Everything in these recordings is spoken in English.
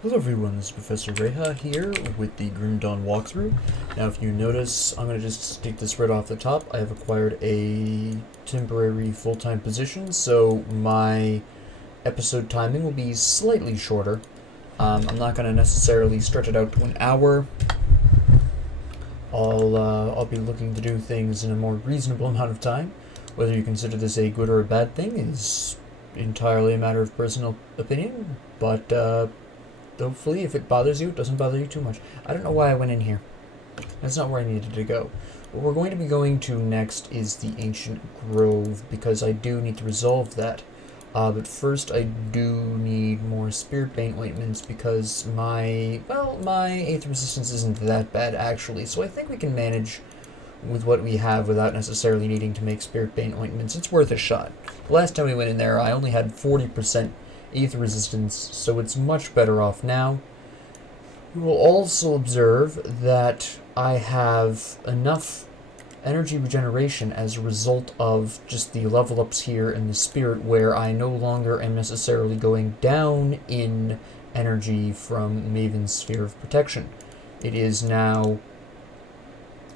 Hello everyone, this is Professor Reha here with the Grim Dawn walkthrough. Now if you notice, I'm going to just take this right off the top. I have acquired a temporary full-time position, so my episode timing will be slightly shorter. I'm not going to necessarily stretch it out to an hour. I'll be looking to do things in a more reasonable amount of time. Whether you consider this a good or a bad thing is entirely a matter of personal opinion, but hopefully, if it bothers you, it doesn't bother you too much. I don't know why I went in here. That's not where I needed to go. What we're going to be going to next is the Ancient Grove, because I do need to resolve that. But first, I do need more Spirit Bane ointments, because my 8th resistance isn't that bad, actually. So I think we can manage with what we have without necessarily needing to make Spirit Bane ointments. It's worth a shot. The last time we went in there, I only had 40% 8th resistance, so it's much better off now. You will also observe that I have enough energy regeneration as a result of just the level ups here in the spirit, where I no longer am necessarily going down in energy from Maven's Sphere of Protection. It is now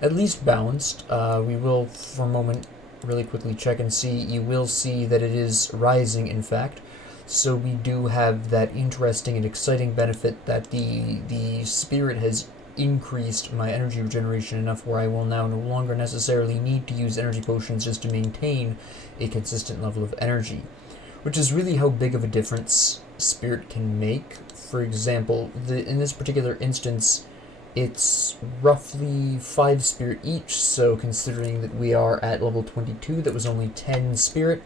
at least balanced. We will, for a moment, really quickly check and see. You will see that it is rising, in fact. So we do have that interesting and exciting benefit that the spirit has increased my energy regeneration enough where I will now no longer necessarily need to use energy potions just to maintain a consistent level of energy, which is really how big of a difference spirit can make. For example, in this particular instance, it's roughly 5 spirit each, so considering that we are at level 22, that was only 10 spirit.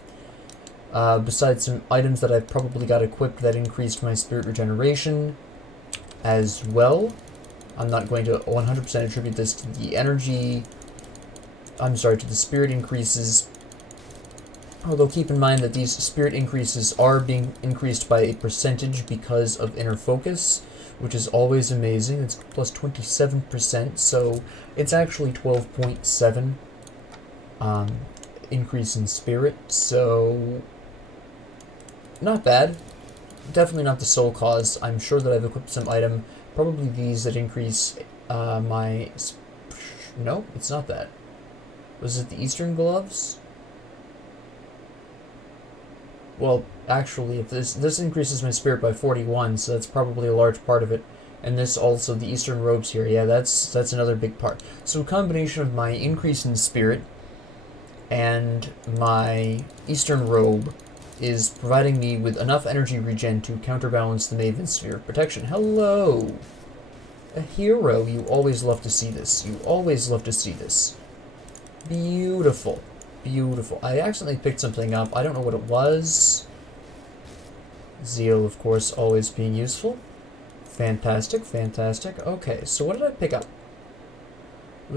Besides some items that I've probably got equipped that increased my spirit regeneration as well. I'm not going to 100% attribute this to the energy, to the spirit increases. Although keep in mind that these spirit increases are being increased by a percentage because of inner focus, which is always amazing. It's plus 27%, so it's actually 12.7 increase in spirit, so not bad. Definitely not the sole cause. I'm sure that I've equipped some item, probably these that increase my... No, it's not that. Was it the Eastern Gloves? Well, actually, if this increases my spirit by 41, so that's probably a large part of it. And this also, the Eastern Robes here, yeah, that's another big part. So a combination of my increase in spirit and my Eastern Robe is providing me with enough energy regen to counterbalance the Maven's Sphere of Protection. Hello! A hero. You always love to see this. You always love to see this. Beautiful. Beautiful. I accidentally picked something up. I don't know what it was. Zeal, of course, always being useful. Fantastic, fantastic. Okay, so what did I pick up? It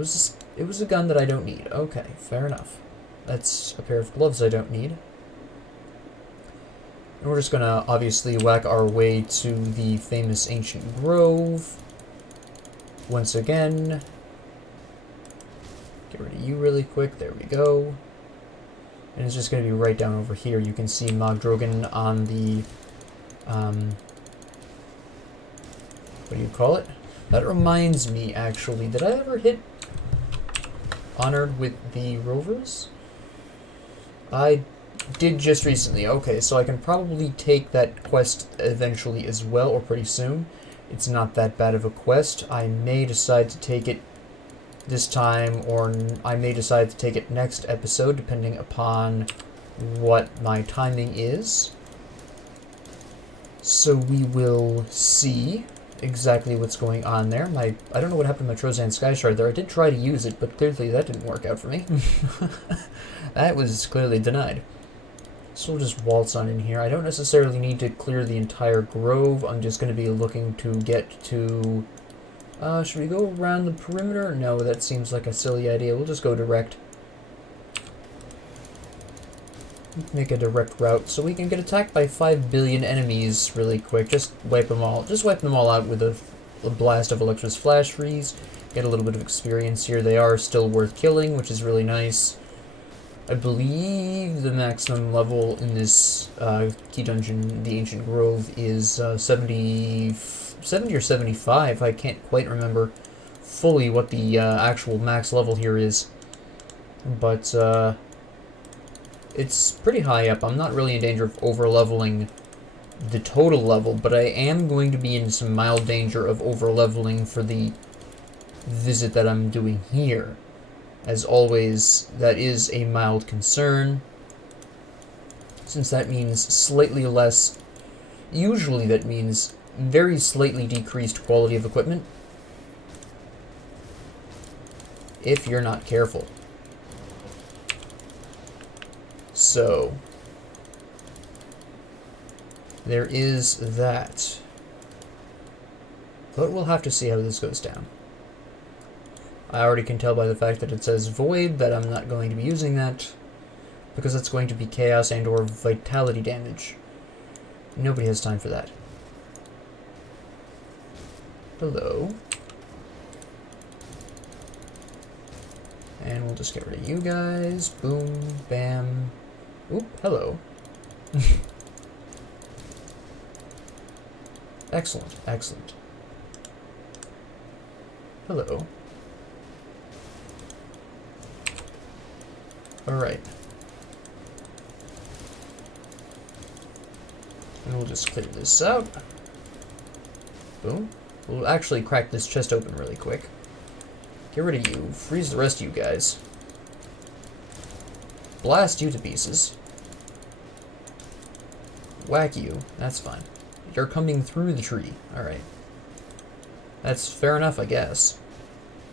was a gun that I don't need. Okay, fair enough. That's a pair of gloves I don't need. And we're just gonna obviously whack our way to the famous Ancient Grove. Once again. Get rid of you really quick. There we go. And it's just gonna be right down over here. You can see Mogdrogan on the what do you call it? That reminds me, actually, did I ever hit Honored with the Rovers? I did just recently. Okay, so I can probably take that quest eventually as well, or pretty soon. It's not that bad of a quest. I may decide to take it this time, or I may decide to take it next episode, depending upon what my timing is. So we will see exactly what's going on there. I don't know what happened to my Trozan Sky Shard there. I did try to use it, but clearly that didn't work out for me. That was clearly denied. So we'll just waltz on in here. I don't necessarily need to clear the entire grove. I'm just going to be looking to get to... should we go around the perimeter? No, that seems like a silly idea. We'll just go direct. Make a direct route so we can get attacked by 5 billion enemies really quick. Just wipe them all. Just wipe them all out with a blast of Electra's Flash Freeze. Get a little bit of experience here. They are still worth killing, which is really nice. I believe the maximum level in this key dungeon, the Ancient Grove, is 70 or 75. I can't quite remember fully what the actual max level here is. But it's pretty high up. I'm not really in danger of over-leveling the total level, but I am going to be in some mild danger of over-leveling for the visit that I'm doing here. As always, that is a mild concern, since that means slightly less, usually that means very slightly decreased quality of equipment, if you're not careful. So, there is that. But we'll have to see how this goes down. I already can tell by the fact that it says Void that I'm not going to be using that, because it's going to be Chaos and or Vitality damage. Nobody has time for that. Hello. And we'll just get rid of you guys. Boom, bam. Oop, hello. Excellent, excellent. Hello. Alright. And we'll just clear this out. Boom. We'll actually crack this chest open really quick. Get rid of you. Freeze the rest of you guys. Blast you to pieces. Whack you. That's fine. You're coming through the tree. Alright. That's fair enough, I guess.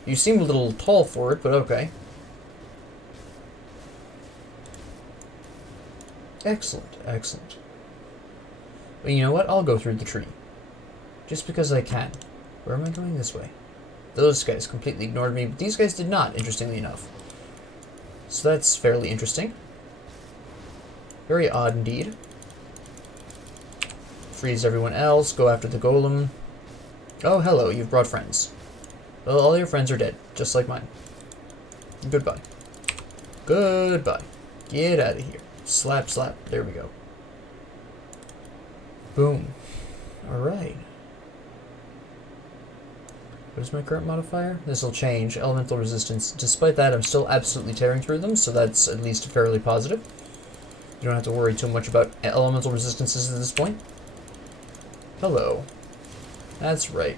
You seem a little tall for it, but okay. Excellent, excellent. But you know what? I'll go through the tree. Just because I can. Where am I going? This way. Those guys completely ignored me, but these guys did not, interestingly enough. So that's fairly interesting. Very odd indeed. Freeze everyone else, go after the golem. Oh, hello, you've brought friends. Well, all your friends are dead, just like mine. Goodbye. Goodbye. Get out of here. Slap, slap. There we go. Boom. Alright. What is my current modifier? This will change. Elemental resistance. Despite that, I'm still absolutely tearing through them, so that's at least fairly positive. You don't have to worry too much about elemental resistances at this point. Hello. That's right.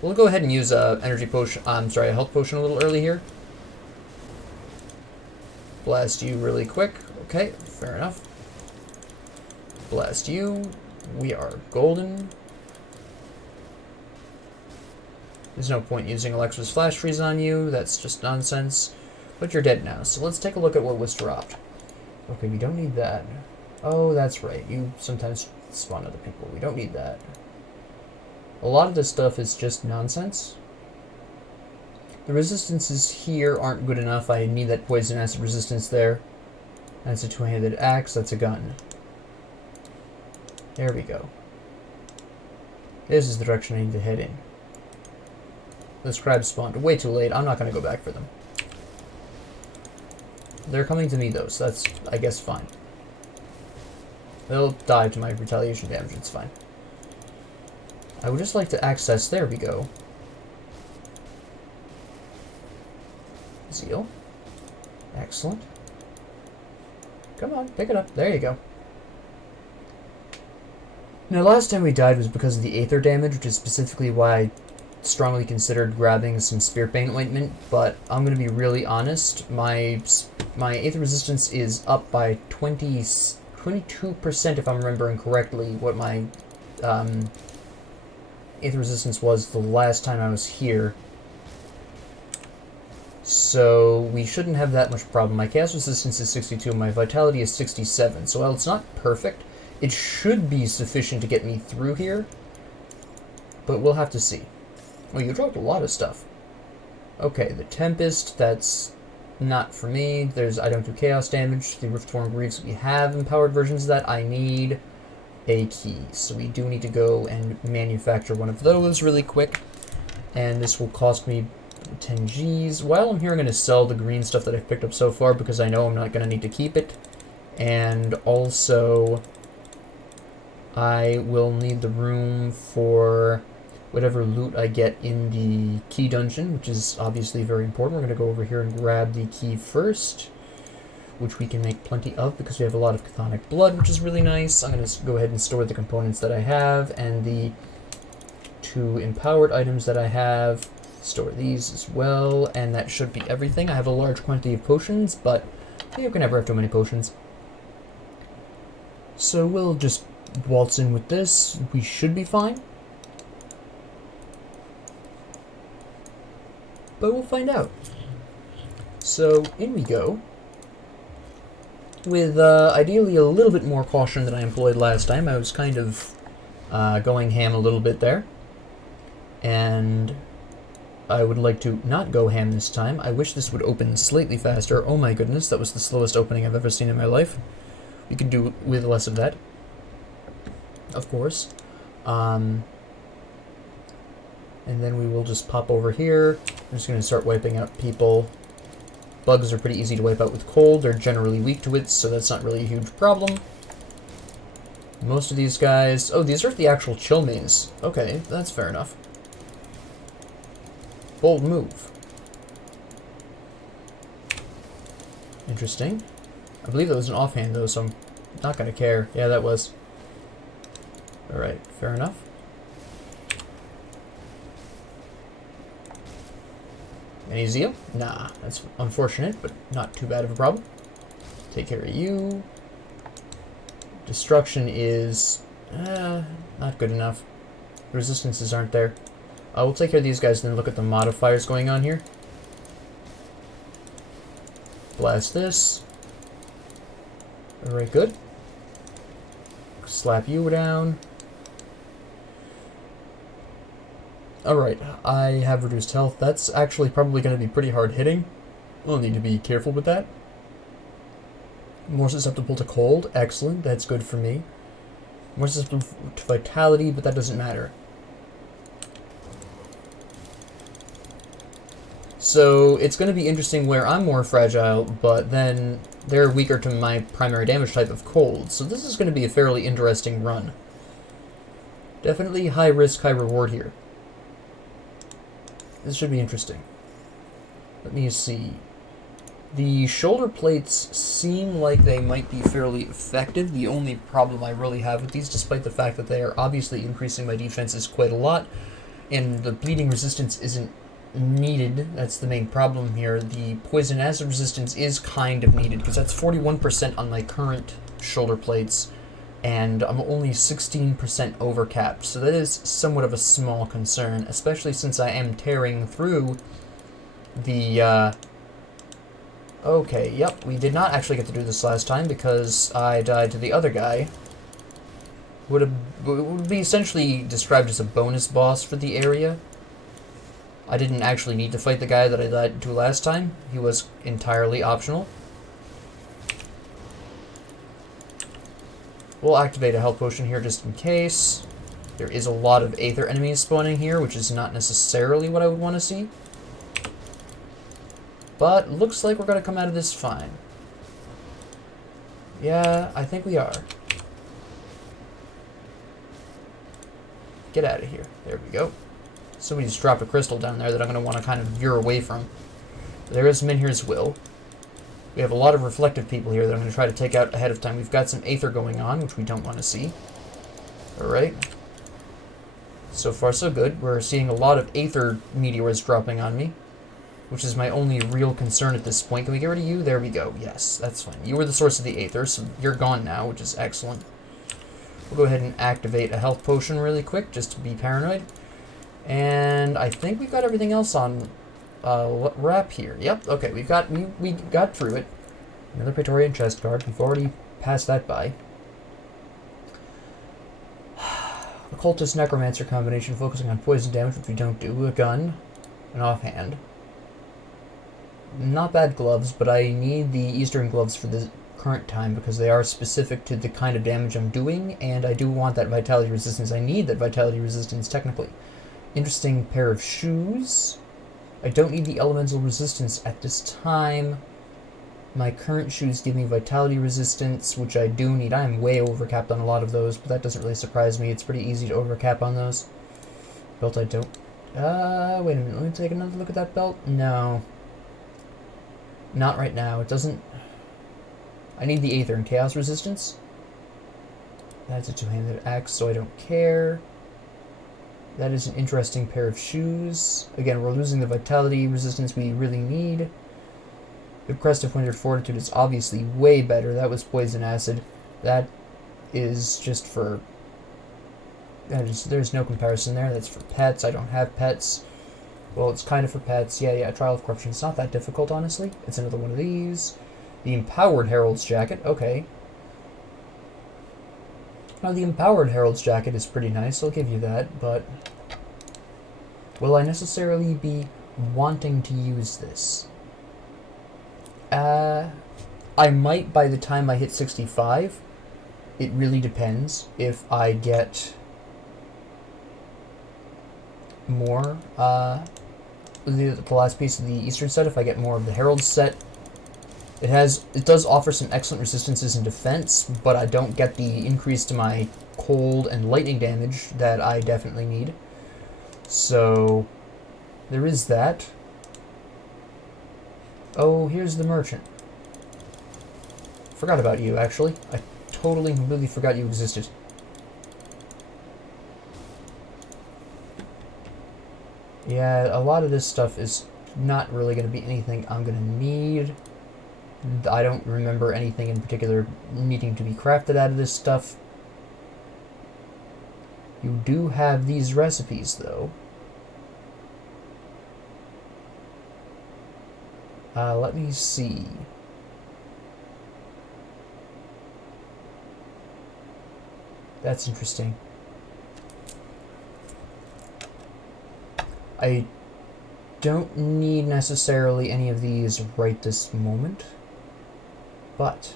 We'll go ahead and use a energy potion. I'm sorry, a health potion a little early here. Blast you really quick. Okay, fair enough. Blast you. We are golden. There's no point using Alexa's flash freeze on you. That's just nonsense. But you're dead now. So let's take a look at what was dropped. Okay, we don't need that. Oh, that's right. You sometimes spawn other people. We don't need that. A lot of this stuff is just nonsense. The resistances here aren't good enough. I need that poison acid resistance there. That's a two-handed axe. That's a gun. There we go. This is the direction I need to head in. Those crabs spawned way too late. I'm not going to go back for them. They're coming to me, though, so that's, I guess, fine. They'll die to my retaliation damage. It's fine. I would just like to access... There we go. Zeal. Excellent. Come on, pick it up. There you go. Now, last time we died was because of the Aether damage, which is specifically why I strongly considered grabbing some Spirit Bane ointment, but I'm going to be really honest. My Aether resistance is up by 22%, if I'm remembering correctly, what my Aether resistance was the last time I was here. So we shouldn't have that much problem. My chaos resistance is 62, and my vitality is 67. So while it's not perfect, it should be sufficient to get me through here. But we'll have to see. Well, you dropped a lot of stuff. Okay, the Tempest, that's not for me. I don't do chaos damage. The Riftform Greaves, we have empowered versions of that. I need a key. So we do need to go and manufacture one of those really quick. And this will cost me 10 Gs. While I'm here, I'm going to sell the green stuff that I've picked up so far because I know I'm not going to need to keep it. And also, I will need the room for whatever loot I get in the key dungeon, which is obviously very important. We're going to go over here and grab the key first, which we can make plenty of because we have a lot of chthonic blood, which is really nice. I'm going to go ahead and store the components that I have and the 2 empowered items that I have. Store these as well, and that should be everything. I have a large quantity of potions, but you can never have too many potions. So we'll just waltz in with this. We should be fine. But we'll find out. So in we go. With ideally a little bit more caution than I employed last time. I was kind of going ham a little bit there. And I would like to not go ham this time. I wish this would open slightly faster. Oh my goodness, that was the slowest opening I've ever seen in my life. We could do with less of that, of course. And then we will just pop over here. I'm just going to start wiping out people. Bugs are pretty easy to wipe out with cold. They're generally weak to it, so that's not really a huge problem. Most of these guys... Oh, these are the actual chill mains. Okay, that's fair enough. Bold move. Interesting. I believe that was an offhand, though, so I'm not going to care. Yeah, that was. Alright, fair enough. Any zeal? Nah, that's unfortunate, but not too bad of a problem. Take care of you. Destruction is... not good enough. Resistances aren't there. We'll take care of these guys and then look at the modifiers going on here. Blast this. Alright, good. Slap you down. Alright, I have reduced health. That's actually probably going to be pretty hard hitting. We'll need to be careful with that. More susceptible to cold. Excellent, that's good for me. More susceptible to vitality, but that doesn't matter. So it's going to be interesting where I'm more fragile, but then they're weaker to my primary damage type of cold. So this is going to be a fairly interesting run. Definitely high risk, high reward here. This should be interesting. Let me see. The shoulder plates seem like they might be fairly effective. The only problem I really have with these, despite the fact that they are obviously increasing my defenses quite a lot, and the bleeding resistance isn't needed. That's the main problem here. The poison acid resistance is kind of needed, because that's 41% on my current shoulder plates, and I'm only 16% overcapped, so that is somewhat of a small concern, especially since I am tearing through the, Okay, yep, we did not actually get to do this last time, because I died to the other guy. Would be essentially described as a bonus boss for the area. I didn't actually need to fight the guy that I died to last time. He was entirely optional. We'll activate a health potion here just in case. There is a lot of Aether enemies spawning here, which is not necessarily what I would want to see. But looks like we're going to come out of this fine. Yeah, I think we are. Get out of here. There we go. Somebody just dropped a crystal down there that I'm going to want to kind of veer away from. There is some in here as well. We have a lot of reflective people here that I'm going to try to take out ahead of time. We've got some Aether going on, which we don't want to see. Alright. So far, so good. We're seeing a lot of Aether meteors dropping on me, which is my only real concern at this point. Can we get rid of you? There we go. Yes, that's fine. You were the source of the Aether, so you're gone now, which is excellent. We'll go ahead and activate a health potion really quick, just to be paranoid. And I think we've got everything else on wrap here. Yep, okay, we got through it. Another Praetorian chest guard. We've already passed that by. Occultist Necromancer combination focusing on poison damage, which we don't do. A gun. An offhand. Not bad gloves, but I need the Eastern gloves for the current time because they are specific to the kind of damage I'm doing, and I do want that vitality resistance. I need that vitality resistance, technically. Interesting pair of shoes. I don't need the elemental resistance at this time. My current shoes give me vitality resistance, which I do need. I am way overcapped on a lot of those, but that doesn't really surprise me. It's pretty easy to overcap on those. Belt I don't... wait a minute. Let me take another look at that belt. No. Not right now. It doesn't... I need the Aether and Chaos resistance. That's a two-handed axe, so I don't care. That is an interesting pair of shoes. Again, we're losing the vitality resistance we really need. The Crest of Winter Fortitude is obviously way better. That was Poison Acid. That is just for... there's no comparison there. That's for pets. I don't have pets. Well, it's kind of for pets. Yeah, Trial of Corruption. It's not that difficult, honestly. It's another one of these. The Empowered Herald's Jacket. Okay. Now, the Empowered Herald's Jacket is pretty nice. I'll give you that, but... will I necessarily be wanting to use this? I might by the time I hit 65. It really depends if I get more, the last piece of the Eastern set, if I get more of the Herald set. It does offer some excellent resistances and defense, but I don't get the increase to my cold and lightning damage that I definitely need. So, there is that. Oh, here's the merchant. Forgot about you, actually. I totally, completely forgot you existed. Yeah, a lot of this stuff is not really going to be anything I'm going to need. I don't remember anything in particular needing to be crafted out of this stuff. You do have these recipes, though. Let me see. That's interesting. I don't need necessarily any of these right this moment, but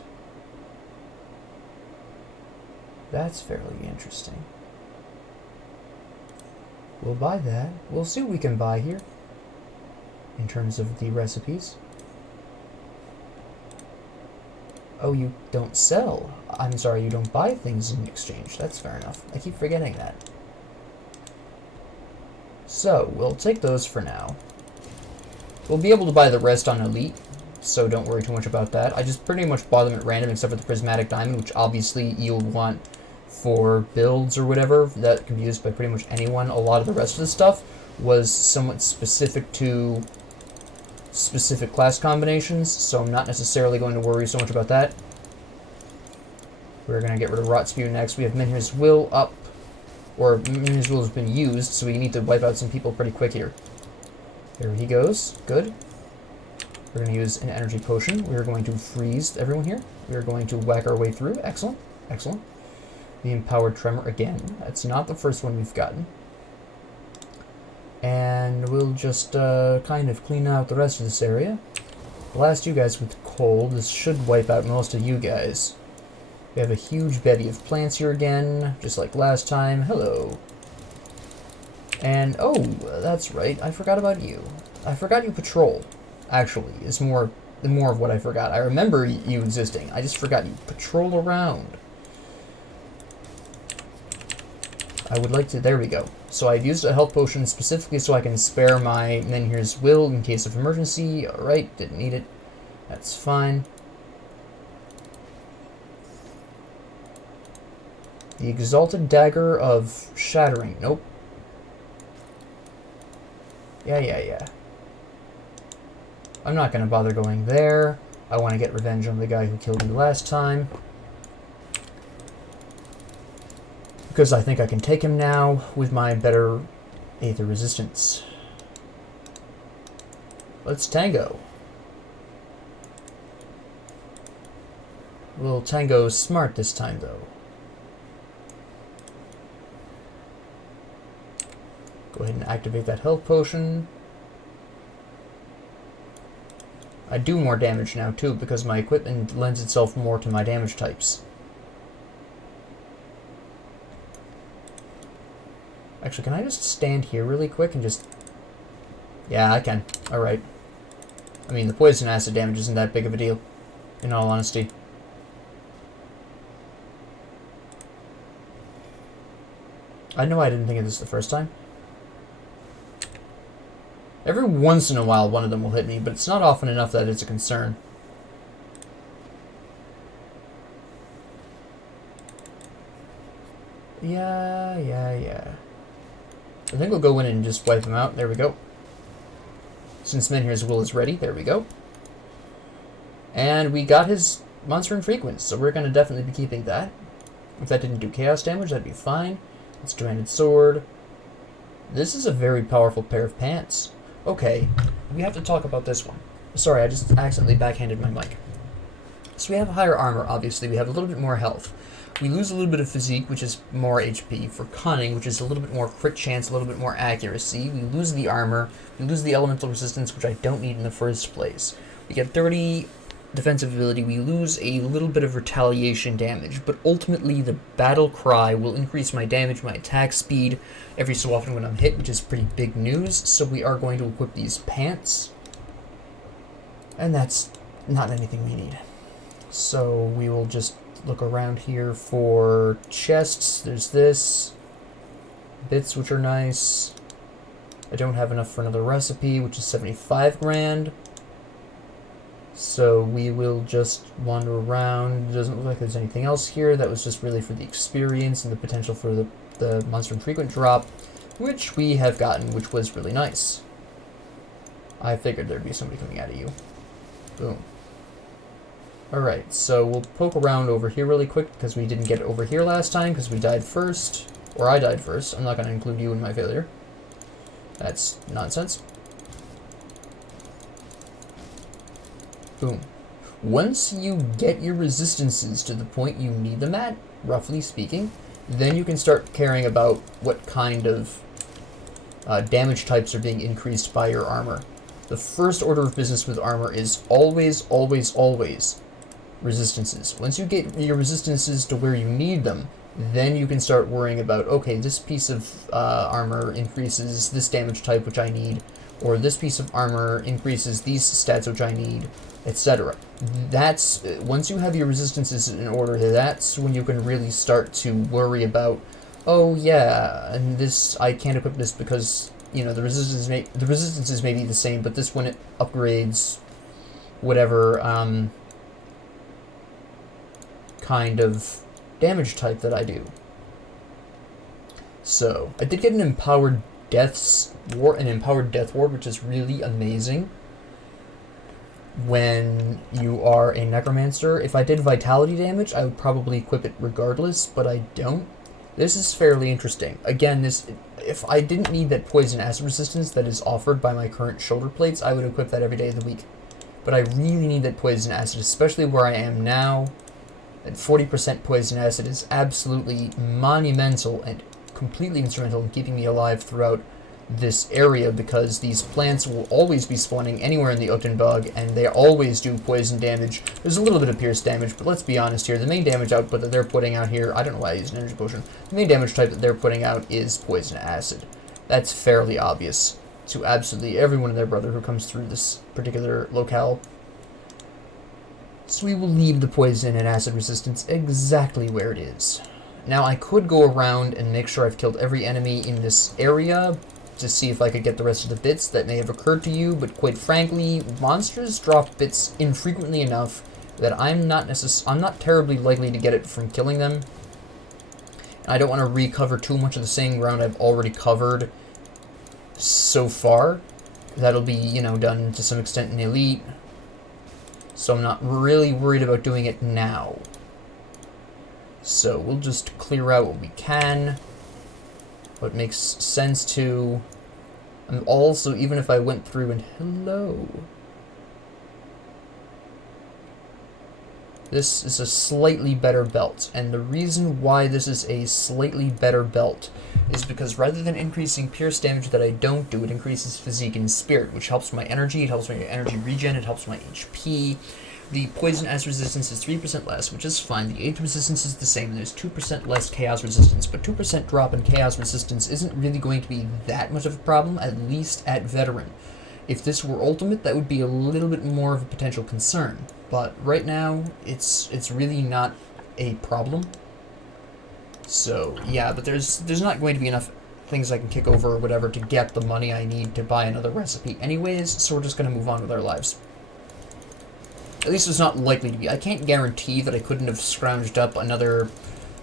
that's fairly interesting. We'll buy that. We'll see what we can buy here in terms of the recipes. Oh, you don't sell. I'm sorry, you don't buy things in exchange. That's fair enough. I keep forgetting that. So, we'll take those for now. We'll be able to buy the rest on Elite, so don't worry too much about that. I just pretty much bought them at random, except for the Prismatic Diamond, which obviously you'll want for builds or whatever. That can be used by pretty much anyone. A lot of the rest of the stuff was somewhat specific to specific class combinations, so I'm not necessarily going to worry so much about that. We're going to get rid of Rot Spew next. We have Minhir's Will up, or Minhir's Will has been used, so we need to wipe out some people pretty quick here. There he goes. Good. We're going to use an energy potion. We're going to freeze everyone here. We're going to whack our way through. Excellent. Excellent. The Empowered Tremor again. That's not the first one we've gotten. And we'll just kind of clean out the rest of this area. Blast you guys with cold. This should wipe out most of you guys. We have a huge bevy of plants here again, just like last time. Hello. And, oh, that's right. I forgot about you. I forgot you patrol, actually, is more of what I forgot. I remember you existing. I just forgot you patrol around. I would like to... There we go. So I've used a health potion specifically so I can spare my Menhir's Will in case of emergency. Alright, didn't need it. That's fine. The Exalted Dagger of Shattering. Nope. Yeah. I'm not going to bother going there. I want to get revenge on the guy who killed me last time. Because I think I can take him now with my better Aether resistance. Let's tango. Little Tango's smart this time, though. Go ahead and activate that health potion. I do more damage now, too, because my equipment lends itself more to my damage types. Actually, can I just stand here really quick and just Yeah, I can. Alright. I mean, the poison acid damage isn't that big of a deal, in all honesty. I know I didn't think of this the first time. Every once in a while, one of them will hit me, but it's not often enough that it's a concern. Yeah. I think we'll go in and just wipe him out. There we go. Since Menhir's will is ready, there we go. And we got his monster infrequent, so we're going to definitely be keeping that. If that didn't do chaos damage, that'd be fine. It's two-handed sword. This is a very powerful pair of pants. Okay, we have to talk about this one. Sorry, I just accidentally backhanded my mic. So we have higher armor, obviously. We have a little bit more health. We lose a little bit of physique, which is more HP. For cunning, which is a little bit more crit chance, a little bit more accuracy. We lose the armor. We lose the elemental resistance, which I don't need in the first place. We get 30 defensive ability. We lose a little bit of retaliation damage, but ultimately the battle cry will increase my damage, my attack speed every so often when I'm hit, which is pretty big news. So we are going to equip these pants. And that's not anything we need. So we will just look around here for chests. There's this. Bits, which are nice. I don't have enough for another recipe, which is 75 grand. So we will just wander around. It doesn't look like there's anything else here. That was just really for the experience and the potential for the monster infrequent drop, which we have gotten, which was really nice. I figured there'd be somebody coming out of you. Boom. Alright, so we'll poke around over here really quick because we didn't get over here last time because we died first. Or I died first. I'm not going to include you in my failure. That's nonsense. Boom. Once you get your resistances to the point you need them at, roughly speaking, then you can start caring about what kind of damage types are being increased by your armor. The first order of business with armor is always resistances. Once you get your resistances to where you need them, then you can start worrying about, okay, this piece of armor increases this damage type which I need, or this piece of armor increases these stats which I need, etc. That's once you have your resistances in order, that's when you can really start to worry about, oh yeah, and this I can't equip this because, you know, the resistances may be the same, but this one it upgrades whatever kind of damage type that I do. So I did get an empowered death ward, which is really amazing. When you are a necromancer, if I did vitality damage, I would probably equip it regardless, but I don't. This is fairly interesting. Again, if I didn't need that poison acid resistance that is offered by my current shoulder plates, I would equip that every day of the week. But I really need that poison acid, especially where I am now. That 40% poison acid is absolutely monumental and completely instrumental in keeping me alive throughout this area, because these plants will always be spawning anywhere in the Uchtenbog, and they always do poison damage. There's a little bit of pierce damage, but let's be honest here. The main damage output that they're putting out here, I don't know why I used an energy potion. The main damage type that they're putting out is poison acid. That's fairly obvious to absolutely everyone and their brother who comes through this particular locale. So we will leave the poison and acid resistance exactly where it is. Now I could go around and make sure I've killed every enemy in this area to see if I could get the rest of the bits that may have occurred to you, but quite frankly, monsters drop bits infrequently enough that I'm not terribly likely to get it from killing them. And I don't want to recover too much of the same ground I've already covered so far. That'll be, you know, done to some extent in Elite. So I'm not really worried about doing it now. So we'll just clear out what we can, what makes sense to. And also, even if I went through and hello. This is a slightly better belt, and the reason why this is a slightly better belt is because rather than increasing pierce damage that I don't do, it increases physique and spirit, which helps my energy, it helps my energy regen, it helps my HP. The poison acid resistance is 3% less, which is fine. The age resistance is the same, and there's 2% less chaos resistance, but 2% drop in chaos resistance isn't really going to be that much of a problem, at least at veteran. If this were Ultimate, that would be a little bit more of a potential concern. But right now, it's really not a problem. So, yeah, but there's not going to be enough things I can kick over or whatever to get the money I need to buy another recipe anyways, so we're just going to move on with our lives. At least it's not likely to be. I can't guarantee that I couldn't have scrounged up another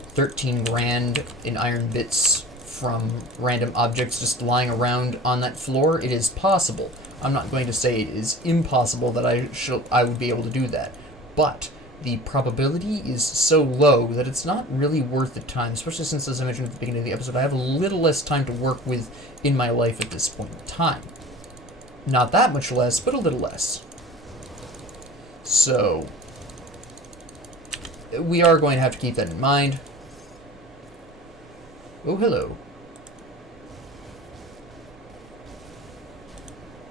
13 grand in iron bits from random objects just lying around on that floor. It is possible. I'm not going to say it is impossible that I would be able to do that, but the probability is so low that it's not really worth the time, especially since, as I mentioned at the beginning of the episode, I have a little less time to work with in my life at this point in time. Not that much less, but a little less. So, we are going to have to keep that in mind. Oh, hello.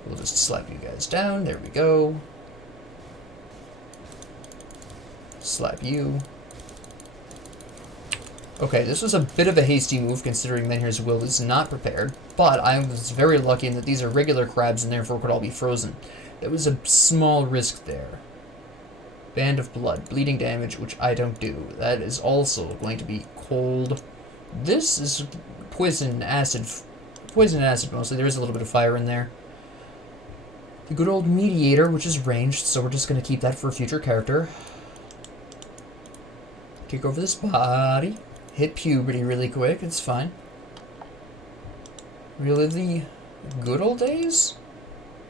We'll just slap you guys down. There we go. Slap you. Okay, this was a bit of a hasty move considering Menhir's will is not prepared, but I was very lucky in that these are regular crabs and therefore could all be frozen. There was a small risk there. Band of blood, bleeding damage, which I don't do. That is also going to be cold. This is poison acid mostly. There is a little bit of fire in there. The good old mediator, which is ranged, so we're just going to keep that for a future character. Kick over this body. Hit puberty really quick, it's fine. Relive the good old days?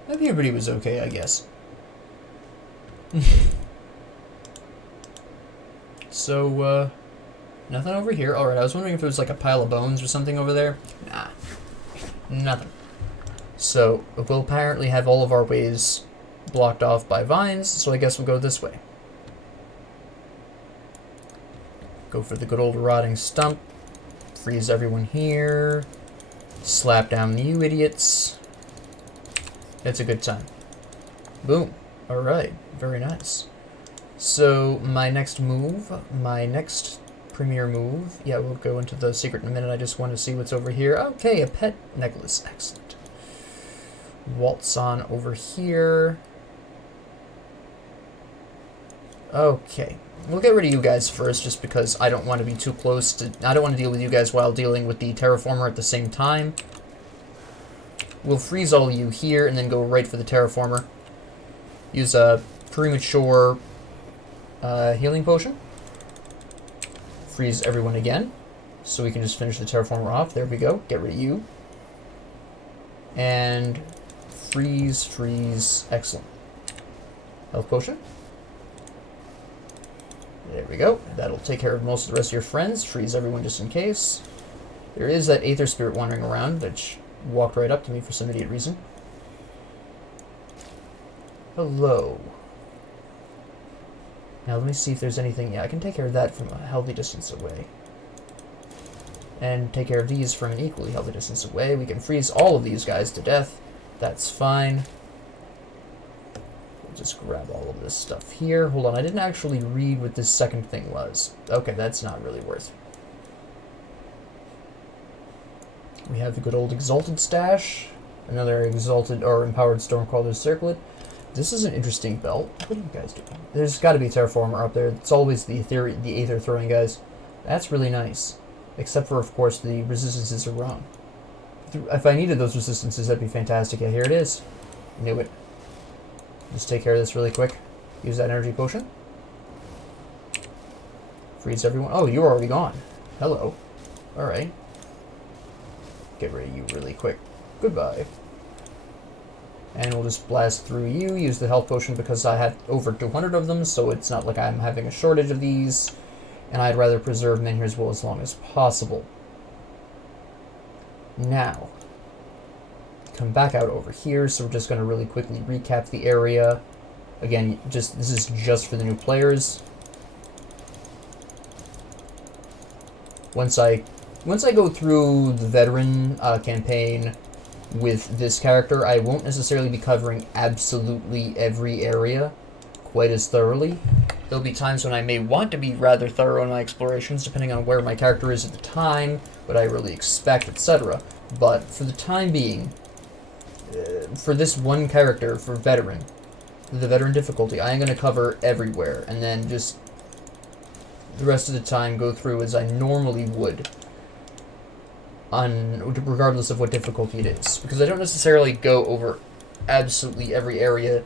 My puberty was okay, I guess. So, nothing over here. Alright, I was wondering if there was like a pile of bones or something over there. Nah, nothing. So, we'll apparently have all of our ways blocked off by vines, so I guess we'll go this way. Go for the good old rotting stump. Freeze everyone here. Slap down you idiots. It's a good time. Boom. Alright, very nice. So, my next premier move, yeah, we'll go into the secret in a minute. I just want to see what's over here. Okay, a pet necklace. Excellent. Waltz on over here. Okay. We'll get rid of you guys first, just because I don't want to be too close to... I don't want to deal with you guys while dealing with the terraformer at the same time. We'll freeze all of you here, and then go right for the terraformer. Use a premature healing potion. Freeze everyone again, so we can just finish the terraformer off. There we go. Get rid of you. And freeze, freeze. Excellent. Health potion. There we go. That'll take care of most of the rest of your friends. Freeze everyone just in case. There is that Aether Spirit wandering around, which walked right up to me for some idiot reason. Hello. Now let me see if there's anything... Yeah, I can take care of that from a healthy distance away. And take care of these from an equally healthy distance away. We can freeze all of these guys to death. That's fine. Just grab all of this stuff here. Hold on, I didn't actually read what this second thing was. Okay, that's not really worth. We have the good old Exalted Stash. Another Exalted or Empowered Stormcrawler's Circlet. This is an interesting belt. What are you guys doing? There's got to be a Terraformer up there. It's always the Aether throwing guys. That's really nice. Except for, of course, the resistances are wrong. If I needed those resistances, that'd be fantastic. Yeah, here it is. Knew it. Just take care of this really quick. Use that energy potion. Freeze everyone. Oh, you're already gone. Hello. Alright. Get rid of you really quick. Goodbye. And we'll just blast through you. Use the health potion because I had over 200 of them, so it's not like I'm having a shortage of these. And I'd rather preserve Menhir's will as long as possible. Now, come back out over here, so we're just going to really quickly recap the area. Again, this is just for the new players. Once I go through the veteran campaign with this character, I won't necessarily be covering absolutely every area quite as thoroughly. There'll be times when I may want to be rather thorough in my explorations, depending on where my character is at the time, what I really expect, etc. But for the time being, for this one character, for Veteran, the Veteran difficulty, I am going to cover everywhere, and then just the rest of the time go through as I normally would, regardless of what difficulty it is. Because I don't necessarily go over absolutely every area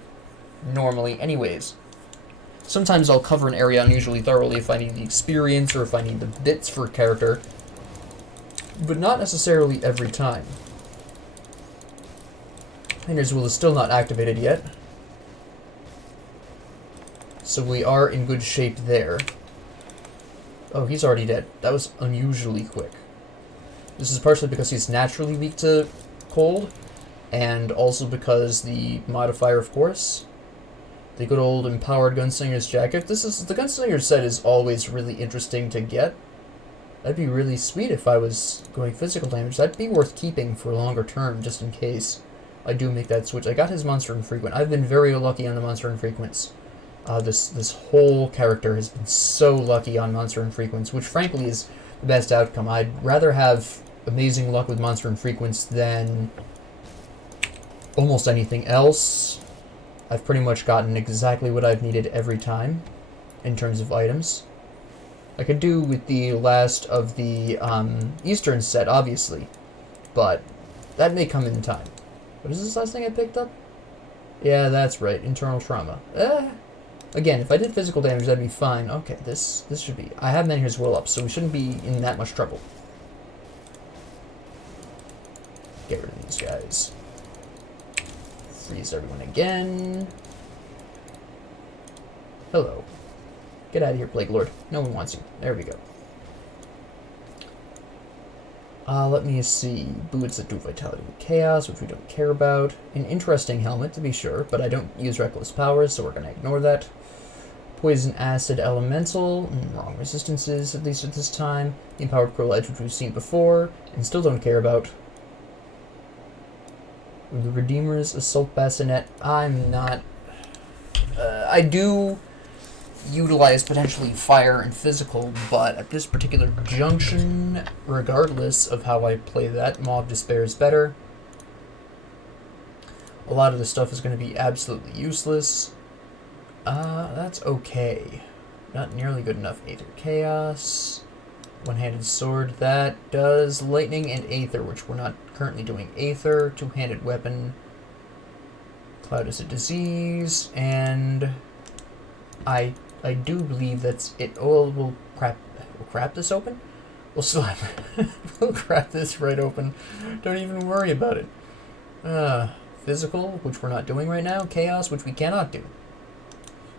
normally anyways. Sometimes I'll cover an area unusually thoroughly if I need the experience or if I need the bits for a character, but not necessarily every time. Painter's Will is still not activated yet, so we are in good shape there. Oh, he's already dead. That was unusually quick. This is partially because he's naturally weak to cold, and also because the modifier, of course. The good old Empowered Gunslinger's Jacket. The Gunslinger's set is always really interesting to get. That'd be really sweet if I was going physical damage. That'd be worth keeping for a longer term, just in case I do make that switch. I got his Monster Infrequent. I've been very lucky on the Monster Infrequents. This whole character has been so lucky on Monster Infrequents, which frankly is the best outcome. I'd rather have amazing luck with Monster Infrequents than almost anything else. I've pretty much gotten exactly what I've needed every time in terms of items. I could do with the last of the Eastern set, obviously, but that may come in time. What is this last thing I picked up? Yeah, that's right, Internal Trauma. Again, if I did physical damage, that'd be fine. Okay, this should be... I have Menhir's Will up, so we shouldn't be in that much trouble. Get rid of these guys. Freeze everyone again. Hello. Get out of here, Plague Lord. No one wants you. There we go. Let me see. Boots that do Vitality with Chaos, which we don't care about. An interesting helmet, to be sure, but I don't use Reckless Powers, so we're going to ignore that. Poison Acid Elemental. Wrong resistances, at least at this time. The Empowered Cruel Edge, which we've seen before, and still don't care about. The Redeemer's Assault Bassinet. I'm not... I do utilize potentially fire and physical, but at this particular junction, regardless of how I play that, Maw of Despair is better. A lot of the stuff is going to be absolutely useless. That's okay. Not nearly good enough. Aether Chaos. One-handed sword. That does lightning and Aether, which we're not currently doing. Aether. Two-handed weapon. Cloud is a disease. And I do believe that's it. Oh, we'll crap this open? We'll slap. We'll crap this right open. Don't even worry about it. Physical, which we're not doing right now. Chaos, which we cannot do.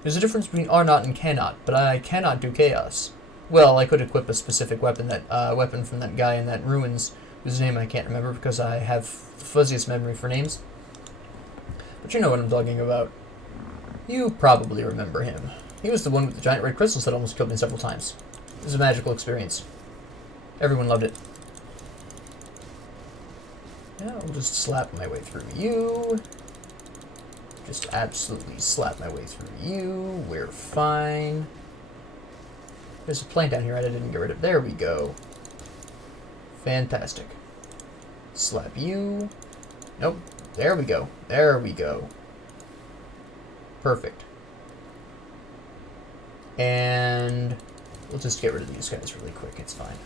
There's a difference between are not and cannot, but I cannot do Chaos. Well, I could equip a specific weapon, weapon from that guy in that ruins, whose name I can't remember because I have the fuzziest memory for names. But you know what I'm talking about. You probably remember him. He was the one with the giant red crystals that almost killed me several times. It was a magical experience. Everyone loved it. Yeah, I'll just slap my way through you. Just absolutely slap my way through you. We're fine. There's a plant down here I didn't get rid of. There we go. Fantastic. Slap you. Nope. There we go. There we go. Perfect. And we'll just get rid of these guys really quick. It's fine.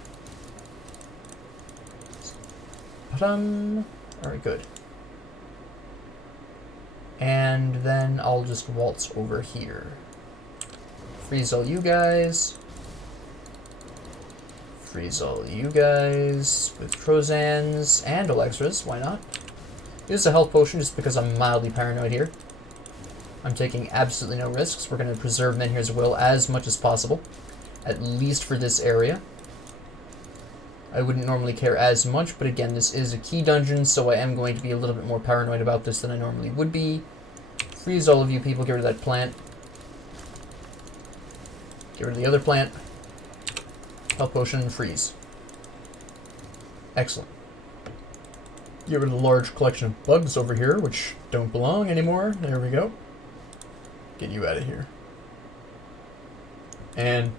Ta-dum. Alright, good. And then I'll just waltz over here. Freeze all you guys. Freeze all you guys with Trozans and Alexras. Why not? Use a health potion just because I'm mildly paranoid here. I'm taking absolutely no risks. We're going to preserve Menhir's Will as much as possible, at least for this area. I wouldn't normally care as much, but again, this is a key dungeon, so I am going to be a little bit more paranoid about this than I normally would be. Freeze all of you people, get rid of that plant. Get rid of the other plant. Health potion, freeze. Excellent. Get rid of the large collection of bugs over here, which don't belong anymore. There we go. Get you out of here. And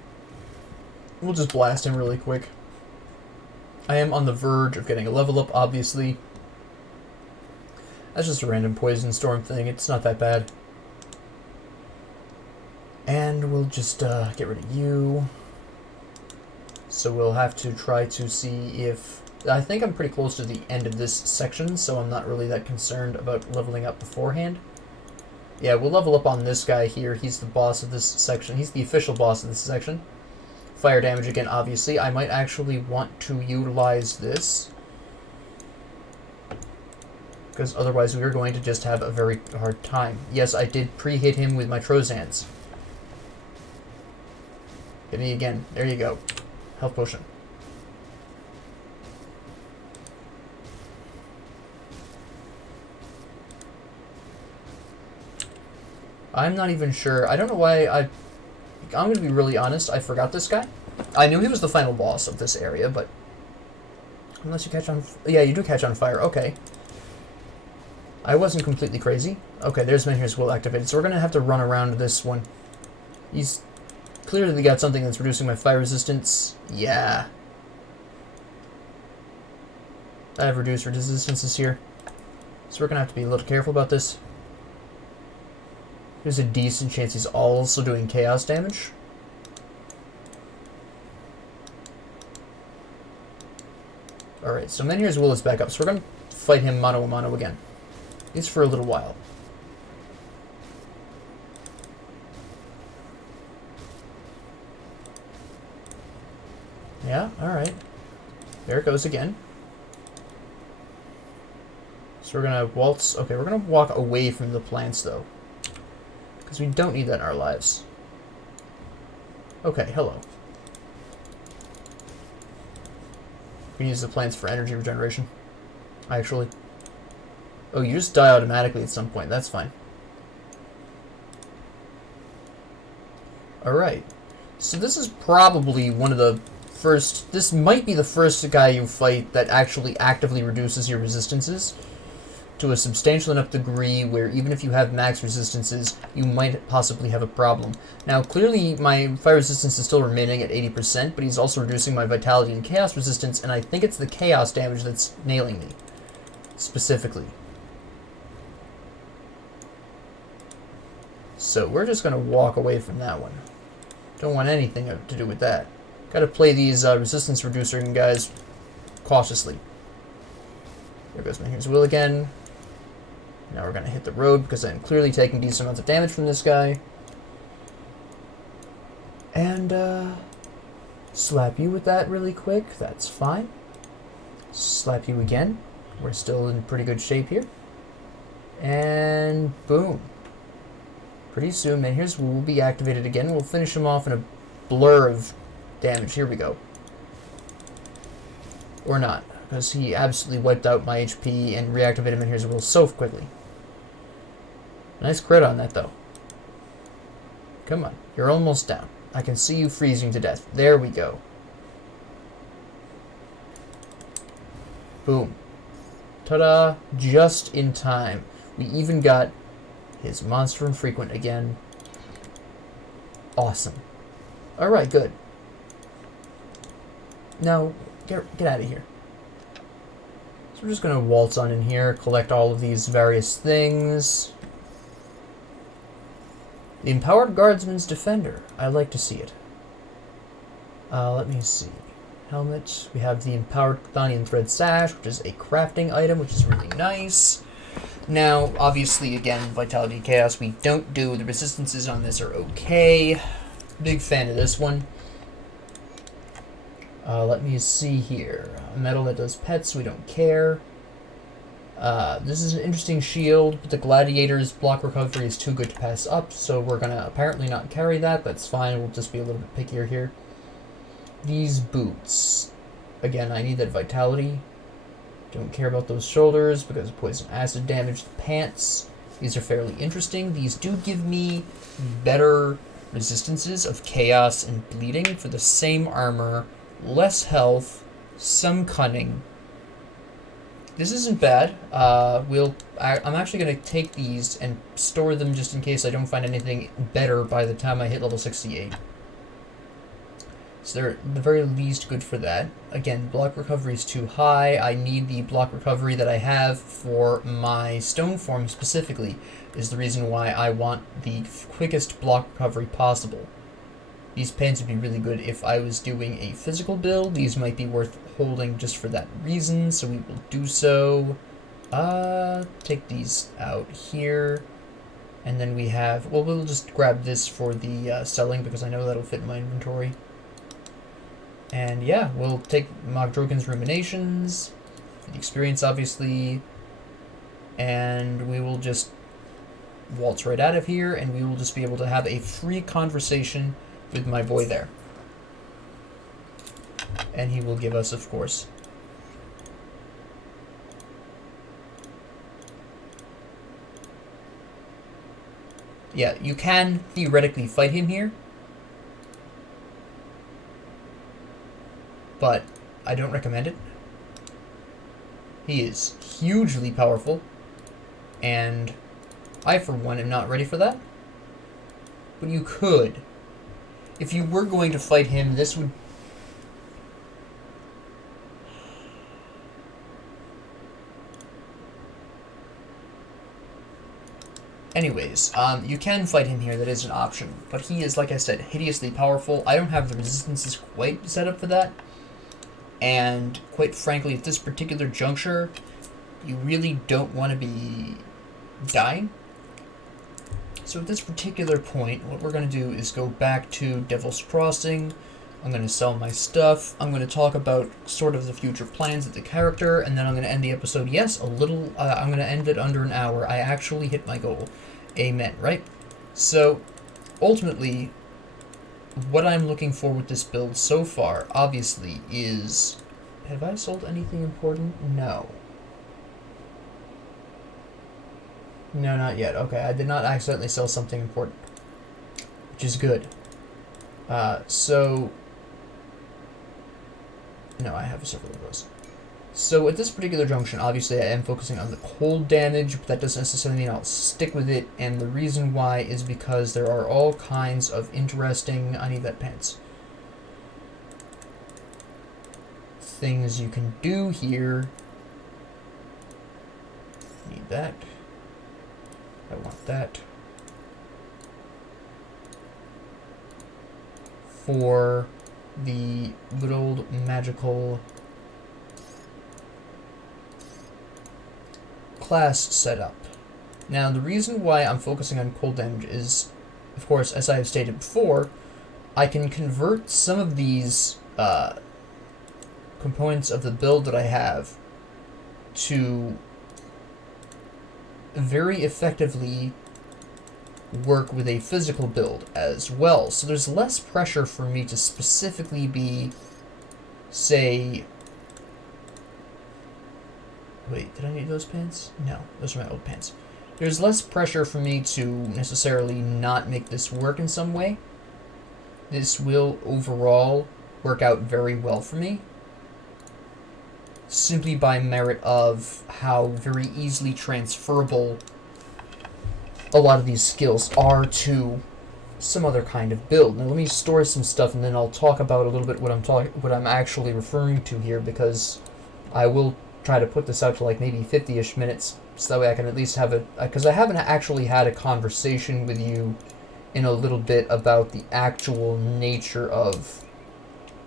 we'll just blast him really quick. I am on the verge of getting a level up, obviously. That's just a random poison storm thing. It's not that bad. And we'll just get rid of you. So we'll have to try to see if... I think I'm pretty close to the end of this section, so I'm not really that concerned about leveling up beforehand. Yeah, we'll level up on this guy here. He's the boss of this section. He's the official boss of this section. Fire damage again, obviously. I might actually want to utilize this, because otherwise we are going to just have a very hard time. Yes, I did pre-hit him with my Trozans. Hit me again. There you go. Health potion. I'm not even sure. I don't know why I'm going to be really honest. I forgot this guy. I knew he was the final boss of this area, but... Unless you catch on... Yeah, you do catch on fire. Okay. I wasn't completely crazy. Okay, there's Menhir's Will activated. So we're going to have to run around this one. He's clearly got something that's reducing my fire resistance. Yeah. I have reduced resistances here. So we're going to have to be a little careful about this. There's a decent chance he's also doing chaos damage. Alright, so Menhir's Will is back up, so we're going to fight him mano a mano again. At least for a little while. Yeah, alright. There it goes again. So we're going to waltz... Okay, we're going to walk away from the plants, though. Because we don't need that in our lives. Okay, hello. We can use the plants for energy regeneration. Actually. Oh, you just die automatically at some point. That's fine. Alright. So this is probably one of the first... This might be the first guy you fight that actually actively reduces your resistances to a substantial enough degree where even if you have max resistances, you might possibly have a problem. Now, clearly my fire resistance is still remaining at 80%, but he's also reducing my vitality and chaos resistance, and I think it's the chaos damage that's nailing me, specifically. So we're just going to walk away from that one. Don't want anything to do with that. Got to play these resistance reducing guys cautiously. There goes Menhir's Will again. Now we're going to hit the road because I'm clearly taking decent amounts of damage from this guy. And, slap you with that really quick. That's fine. Slap you again. We're still in pretty good shape here. And, boom. Pretty soon, Menhir's Will be activated again. We'll finish him off in a blur of damage. Here we go. Or not, because he absolutely wiped out my HP and reactivated Menhir's Will so quickly. Nice crit on that, though. Come on, you're almost down. I can see you freezing to death. There we go. Boom. Ta-da! Just in time. We even got his monster infrequent again. Awesome. Alright, good. Now, get out of here. So we're just going to waltz on in here, collect all of these various things. The Empowered Guardsman's Defender. I like to see it. Let me see. Helmet. We have the Empowered Chthonian Thread Sash, which is a crafting item, which is really nice. Now, obviously, again, Vitality Chaos, we don't do. The resistances on this are okay. Big fan of this one. Let me see here. A metal that does pets, we don't care. This is an interesting shield, but the Gladiator's block recovery is too good to pass up, so we're going to apparently not carry that. That's fine, we'll just be a little bit pickier here. These boots. Again, I need that vitality. Don't care about those shoulders because of poison acid damage. The pants. These are fairly interesting. These do give me better resistances of chaos and bleeding for the same armor. Less health, some cunning. This isn't bad. I'm actually going to take these and store them just in case I don't find anything better by the time I hit level 68. So they're at the very least good for that. Again, block recovery is too high. I need the block recovery that I have for my stone form specifically, is the reason why I want the quickest block recovery possible. These pants would be really good if I was doing a physical build. These might be worth holding just for that reason, so we will do so. Take these out here. And then we have, well, we'll just grab this for the selling because I know that'll fit in my inventory. And yeah, we'll take Mogdrogen's Ruminations, the experience obviously, and we will just waltz right out of here, and we will just be able to have a free conversation with my boy there. And he will give us, of course, yeah, you can theoretically fight him here, but I don't recommend it. He is hugely powerful, and I, for one, am not ready for that. But you could. If you were going to fight him, this would... Anyways, you can fight him here, that is an option. But he is, like I said, hideously powerful. I don't have the resistances quite set up for that. And, quite frankly, at this particular juncture, you really don't want to be dying. So at this particular point, what we're going to do is go back to Devil's Crossing. I'm going to sell my stuff. I'm going to talk about sort of the future plans of the character, and then I'm going to end the episode. Yes, a little, I'm going to end it under an hour. I actually hit my goal. Amen, right? So, ultimately, what I'm looking for with this build so far, obviously, is... Have I sold anything important? No. No, not yet. Okay, I did not accidentally sell something important, which is good. So... No, I have several of those. So at this particular junction, obviously I am focusing on the cold damage, but that doesn't necessarily mean I'll stick with it, and the reason why is because there are all kinds of interesting... I need that pants. Things you can do here. Need that. I want that. For the good old magical class setup. Now, the reason why I'm focusing on cold damage is, of course, as I have stated before, I can convert some of these components of the build that I have to very effectively work with a physical build as well. So there's less pressure for me to specifically be, say... Wait, did I need those pants? No, those are my old pants. There's less pressure for me to necessarily not make this work in some way. This will overall work out very well for me, simply by merit of how very easily transferable a lot of these skills are to some other kind of build. Now let me store some stuff, and then I'll talk about a little bit what I'm actually referring to here, because I will try to put this out to like maybe 50-ish minutes, so that way I can at least have a... Because I haven't actually had a conversation with you in a little bit about the actual nature of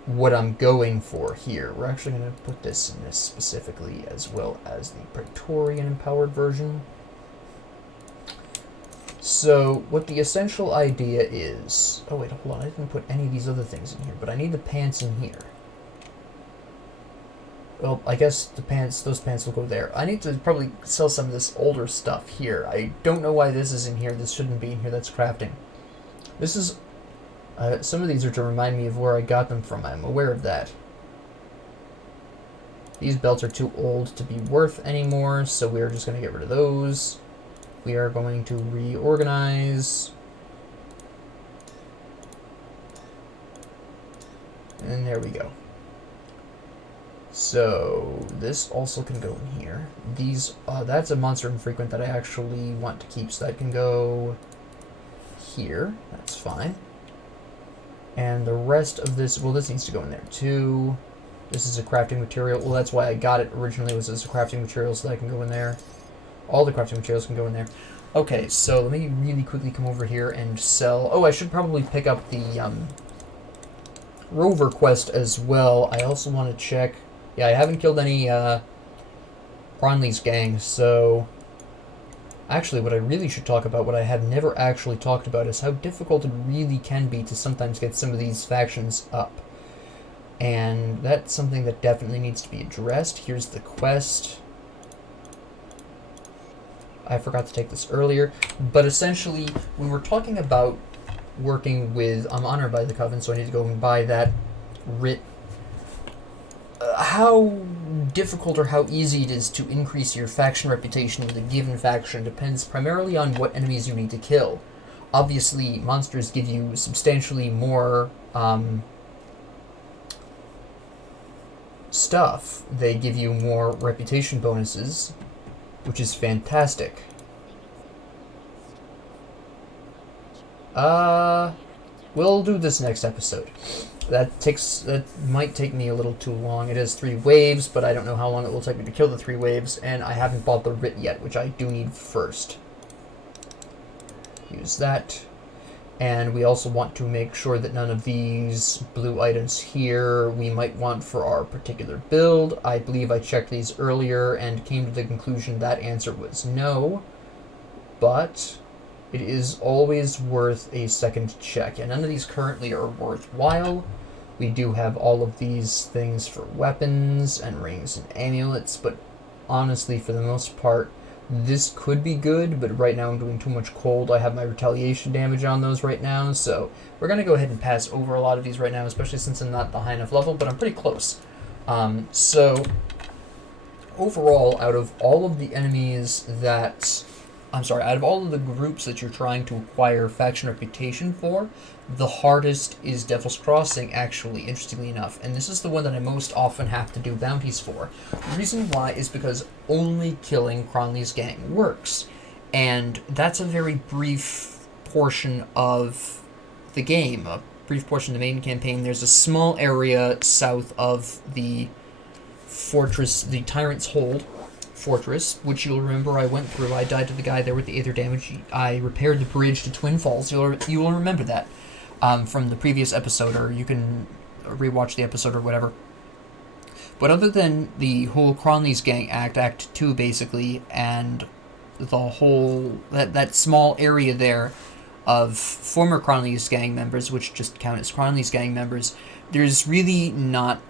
what I'm going for here. We're actually going to put this in this specifically, as well as the Praetorian Empowered version. So, what the essential idea is... Oh wait, hold on, I didn't put any of these other things in here, but I need the pants in here. Well, I guess those pants will go there. I need to probably sell some of this older stuff here. I don't know why this is in here. This shouldn't be in here. That's crafting. This is... some of these are to remind me of where I got them from. I'm aware of that. These belts are too old to be worth anymore, so we're just going to get rid of those. We are going to reorganize. And there we go. So, this also can go in here. These, that's a monster infrequent that I actually want to keep, so that can go here. That's fine. And the rest of this, well, this needs to go in there too. This is a crafting material. Well, that's why I got it originally, was as a crafting material, so that can go in there. All the crafting materials can go in there. Okay, so let me really quickly come over here and sell. Oh, I should probably pick up the Rover quest as well. I also want to check. Yeah, I haven't killed any Cronley's gang, so actually what I really should talk about, what I have never actually talked about, is how difficult it really can be to sometimes get some of these factions up. And that's something that definitely needs to be addressed. Here's the quest. I forgot to take this earlier, but essentially we were talking about working with, I'm honored by the Coven, so I need to go and buy that writ. How difficult or how easy it is to increase your faction reputation with a given faction depends primarily on what enemies you need to kill. Obviously, monsters give you substantially more stuff. They give you more reputation bonuses, which is fantastic. We'll do this next episode. That might take me a little too long. It has 3 waves, but I don't know how long it will take me to kill the 3 waves, and I haven't bought the writ yet, which I do need first. Use that. And we also want to make sure that none of these blue items here we might want for our particular build. I believe I checked these earlier and came to the conclusion that answer was no. But it is always worth a second check. And none of these currently are worthwhile. We do have all of these things for weapons and rings and amulets, but honestly, for the most part, this could be good, but right now I'm doing too much cold. I have my retaliation damage on those right now, so we're going to go ahead and pass over a lot of these right now, especially since I'm not the high enough level, but I'm pretty close. So, overall, out of all of the enemies that... out of all of the groups that you're trying to acquire faction reputation for, the hardest is Devil's Crossing, actually, interestingly enough. And this is the one that I most often have to do bounties for. The reason why is because only killing Cronley's gang works. And that's a very brief portion of the game, a brief portion of the main campaign. There's a small area south of the fortress, the Tyrant's Hold fortress, which you'll remember I went through. I died to the guy there with the Aether damage. I repaired the bridge to Twin Falls. You will remember that from the previous episode, or you can rewatch the episode or whatever. But other than the whole Cronley's Gang Act 2 basically, and the whole, that small area there of former Cronley's Gang members, which just count as Cronley's Gang members, there's really not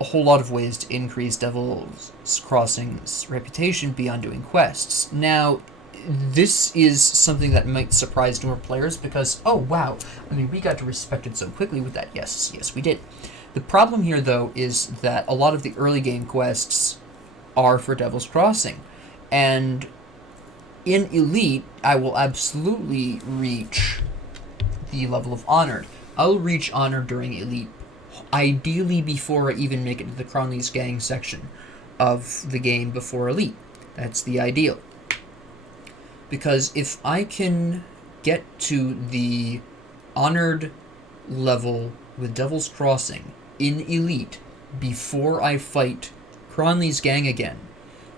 a whole lot of ways to increase Devil's Crossing's reputation beyond doing quests. Now, this is something that might surprise newer players because, oh wow, I mean, we got to respect it so quickly with that. Yes, we did. The problem here, though, is that a lot of the early game quests are for Devil's Crossing. And in Elite, I will absolutely reach the level of Honored. I'll reach Honored during Elite, ideally before I even make it to the Cronley's Gang section of the game before Elite. That's the ideal. Because if I can get to the Honored level with Devil's Crossing in Elite before I fight Cronley's Gang again,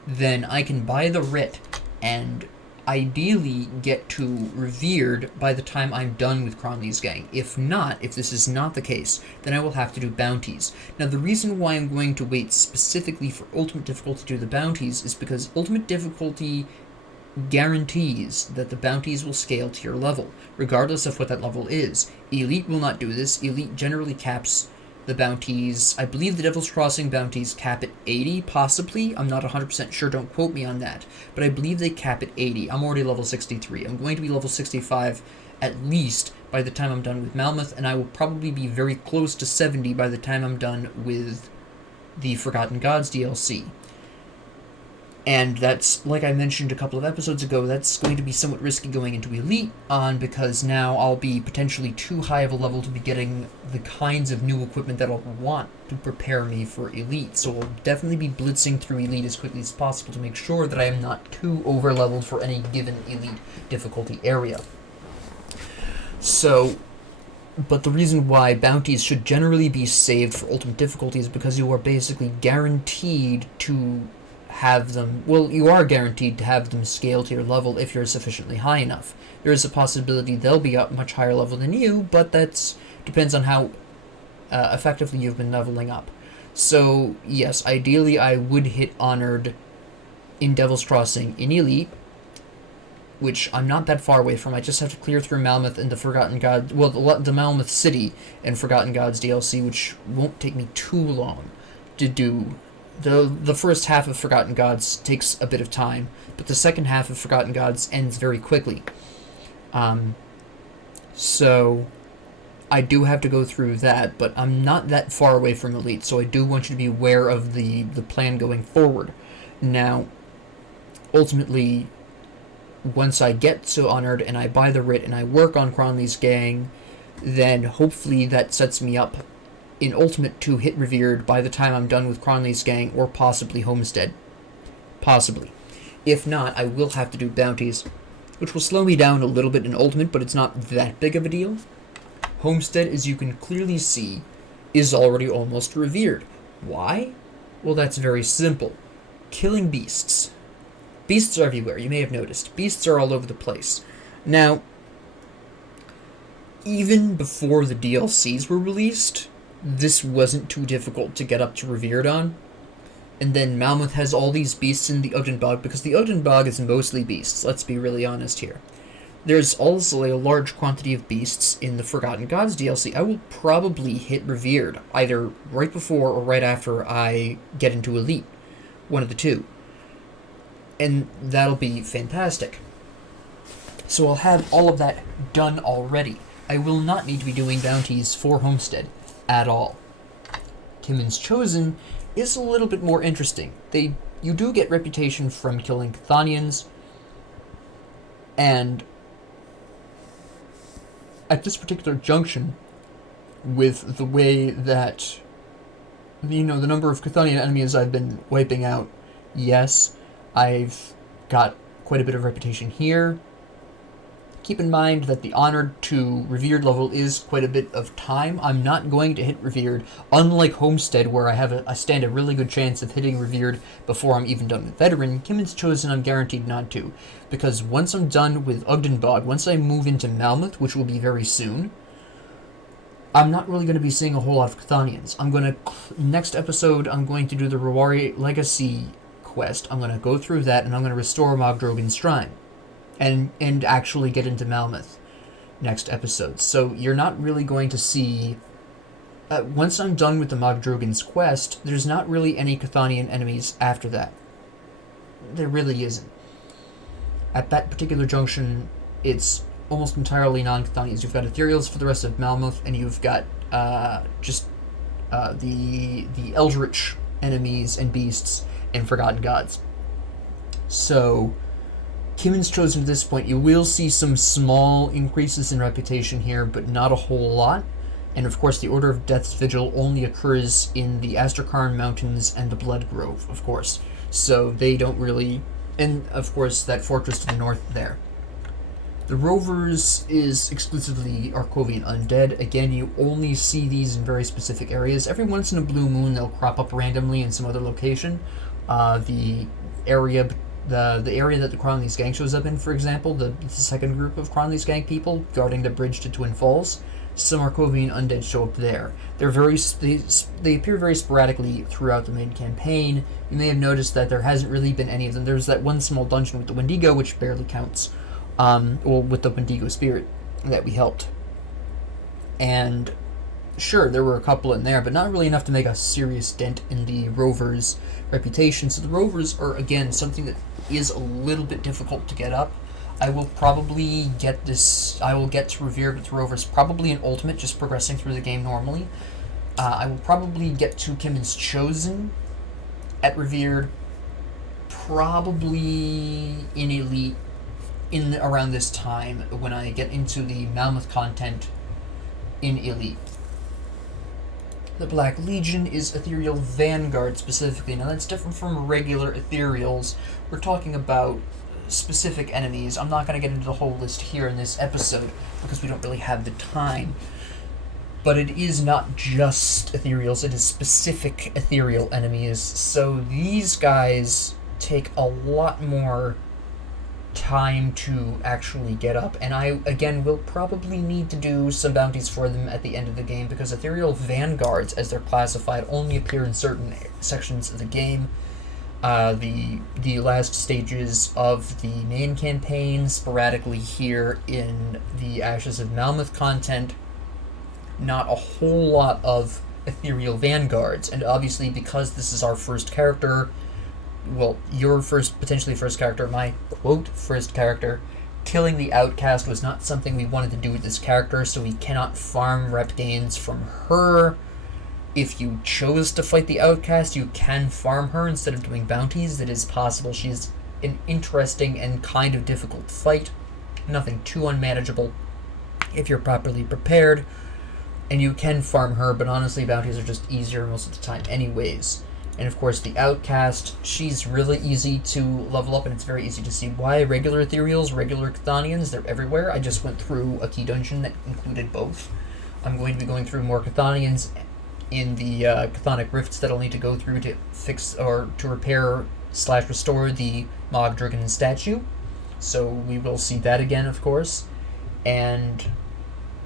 then I can buy the writ and ideally get to Revered by the time I'm done with Cronley's Gang. If not, if this is not the case, then I will have to do bounties. Now, the reason why I'm going to wait specifically for Ultimate Difficulty to do the bounties is because Ultimate Difficulty guarantees that the bounties will scale to your level, regardless of what that level is. Elite will not do this. Elite generally caps the bounties. I believe the Devil's Crossing bounties cap at 80, possibly. I'm not 100% sure, don't quote me on that. But I believe they cap at 80. I'm already level 63. I'm going to be level 65 at least by the time I'm done with Malmoth, and I will probably be very close to 70 by the time I'm done with the Forgotten Gods DLC. And that's, like I mentioned a couple of episodes ago, that's going to be somewhat risky going into Elite because now I'll be potentially too high of a level to be getting the kinds of new equipment that I'll want to prepare me for Elite. So I'll definitely be blitzing through Elite as quickly as possible to make sure that I am not too over-leveled for any given Elite difficulty area. So, But the reason why bounties should generally be saved for ultimate difficulty is because you are basically guaranteed to have them. Well, you are guaranteed to have them scale to your level if you're sufficiently high enough. There is a possibility they'll be up much higher level than you, but that depends on how effectively you've been leveling up. So, yes, ideally I would hit Honored in Devil's Crossing in Elite, which I'm not that far away from. I just have to clear through Malmoth and the Forgotten Gods, well, the Malmoth City and Forgotten Gods DLC, which won't take me too long to do. The first half of Forgotten Gods takes a bit of time, but the second half of Forgotten Gods ends very quickly. So I do have to go through that, but I'm not that far away from Elite, so I do want you to be aware of the plan going forward. Now, ultimately, once I get to Honored and I buy the writ and I work on Cronley's gang, then hopefully that sets me up in Ultimate to hit Revered by the time I'm done with Cronley's gang, or possibly Homestead. Possibly. If not, I will have to do bounties, which will slow me down a little bit in Ultimate, but it's not that big of a deal. Homestead, as you can clearly see, is already almost Revered. Why? Well, that's very simple. Killing beasts. Beasts are everywhere, you may have noticed. Beasts are all over the place. Now, even before the DLCs were released, this wasn't too difficult to get up to Revered on. And then Malmoth has all these beasts in the Ogdenbog, because the Ogdenbog is mostly beasts, let's be really honest here. There's also a large quantity of beasts in the Forgotten Gods DLC. I will probably hit Revered, either right before or right after I get into Elite. One of the two. And that'll be fantastic. So I'll have all of that done already. I will not need to be doing bounties for Homestead at all. Timon's Chosen is a little bit more interesting. You do get reputation from killing Chthonians, and at this particular junction, with the way that the number of Chthonian enemies I've been wiping out, yes, I've got quite a bit of reputation here. Keep in mind that the Honored to Revered level is quite a bit of time. I'm not going to hit Revered, unlike Homestead, where I stand a really good chance of hitting Revered before I'm even done with Veteran. Timon's Chosen, I'm guaranteed not to, because once I'm done with Ogdenbog, once I move into Malmoth, which will be very soon, I'm not really going to be seeing a whole lot of Chthonians. Next episode, I'm going to do the Rewari Legacy quest. I'm going to go through that, and I'm going to restore Mogdrogan's Shrine, and actually get into Malmoth next episode. So you're not really going to see... once I'm done with the Mogdrogan's quest, there's not really any Chthonian enemies after that. There really isn't. At that particular junction, it's almost entirely non-Chthonians. You've got Ethereals for the rest of Malmoth, and you've got the Eldritch enemies and beasts and Forgotten Gods. So, Timon's Chosen at this point, you will see some small increases in reputation here, but not a whole lot. And of course, the Order of Death's Vigil only occurs in the Astrakarn Mountains and the Blood Grove, of course. So they don't really... And of course, that fortress to the north there. The Rovers is exclusively Arcovian Undead. Again, you only see these in very specific areas. Every once in a blue moon, they'll crop up randomly in some other location. The area that the Cronley's gang shows up in, for example, the second group of Cronley's gang people guarding the bridge to Twin Falls, some Arcovian Undead show up there. They appear very sporadically throughout the main campaign. You may have noticed that there hasn't really been any of them. There's that one small dungeon with the Wendigo, which barely counts. With the Wendigo spirit that we helped. And sure, there were a couple in there, but not really enough to make a serious dent in the Rovers' reputation. So the Rovers are, again, something that is a little bit difficult to get up. I will probably get to Revered with Rovers probably in Ultimate, just progressing through the game normally. I will probably get to Timon's Chosen at Revered, probably in Elite, in around this time when I get into the Malmoth content in Elite. The Black Legion is Ethereal Vanguard specifically. Now that's different from regular Ethereals. We're talking about specific enemies. I'm not going to get into the whole list here in this episode because we don't really have the time. but it is not just ethereals, it is specific ethereal enemies, so these guys take a lot more time to actually get up, and I, again, will probably need to do some bounties for them at the end of the game, because ethereal vanguards, as they're classified, only appear in certain sections of the game. The last stages of the main campaign, sporadically here in the Ashes of Malmoth content, not a whole lot of ethereal vanguards, and obviously because this is our first character, well, your potentially first character, my quote first character, killing the outcast was not something we wanted to do with this character, so we cannot farm rep gains from her. If you chose to fight the outcast, you can farm her instead of doing bounties. It is possible. She's an interesting and kind of difficult fight. Nothing too unmanageable if you're properly prepared. And you can farm her, but honestly, bounties are just easier most of the time anyways. And of course, the outcast, she's really easy to level up, and it's very easy to see why. Regular ethereals, regular Chthonians, they're everywhere. I just went through a key dungeon that included both. I'm going to be going through more Chthonians in the Chthonic rifts that I'll need to go through to fix or to repair / restore the Mogdragon statue. So we will see that again, of course. And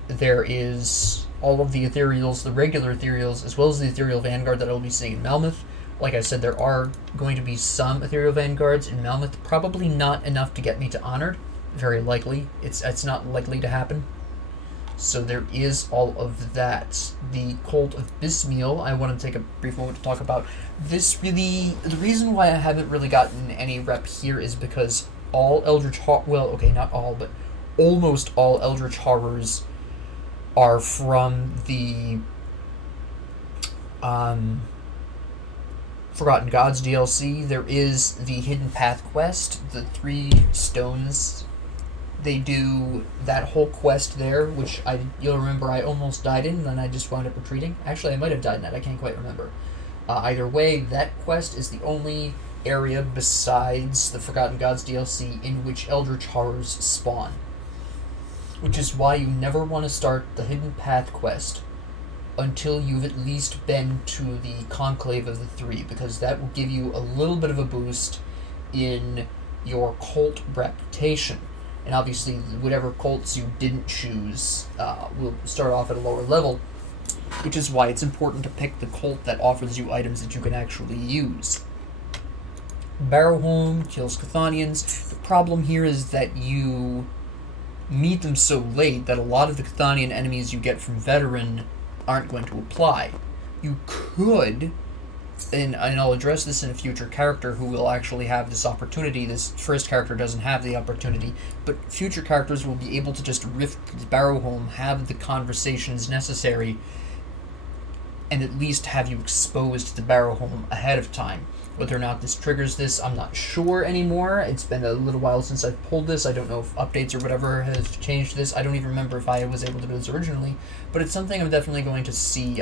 there is all of the ethereals, the regular ethereals, as well as the ethereal vanguard that I'll be seeing in Malmoth. Like I said, there are going to be some ethereal vanguards in Malmoth, probably not enough to get me to Honored. Very likely. It's not likely to happen. So there is all of that. The Cult of Bismeal, I want to take a brief moment to talk about. The reason why I haven't really gotten any rep here is because all Eldritch not all, but almost all Eldritch Horrors are from the Forgotten Gods DLC. There is the Hidden Path quest, the 3 stones. They do that whole quest there, which you'll remember I almost died in, and then I just wound up retreating. Actually, I might have died in that, I can't quite remember. Either way, that quest is the only area besides the Forgotten Gods DLC in which Eldritch Horrors spawn. Which is why you never want to start the Hidden Path quest until you've at least been to the Conclave of the 3, because that will give you a little bit of a boost in your cult reputation. And obviously, whatever cults you didn't choose will start off at a lower level, which is why it's important to pick the cult that offers you items that you can actually use. Barrowholm kills Chthonians. The problem here is that you meet them so late that a lot of the Chthonian enemies you get from Veteran aren't going to apply. You could, and I'll address this in a future character who will actually have this opportunity. This first character doesn't have the opportunity, but future characters will be able to just rift the Barrowholm, have the conversations necessary, and at least have you exposed to the Barrowholm ahead of time. Whether or not this triggers this, I'm not sure anymore. It's been a little while since I've pulled this. I don't know if updates or whatever have changed this. I don't even remember if I was able to do this originally, but it's something I'm definitely going to see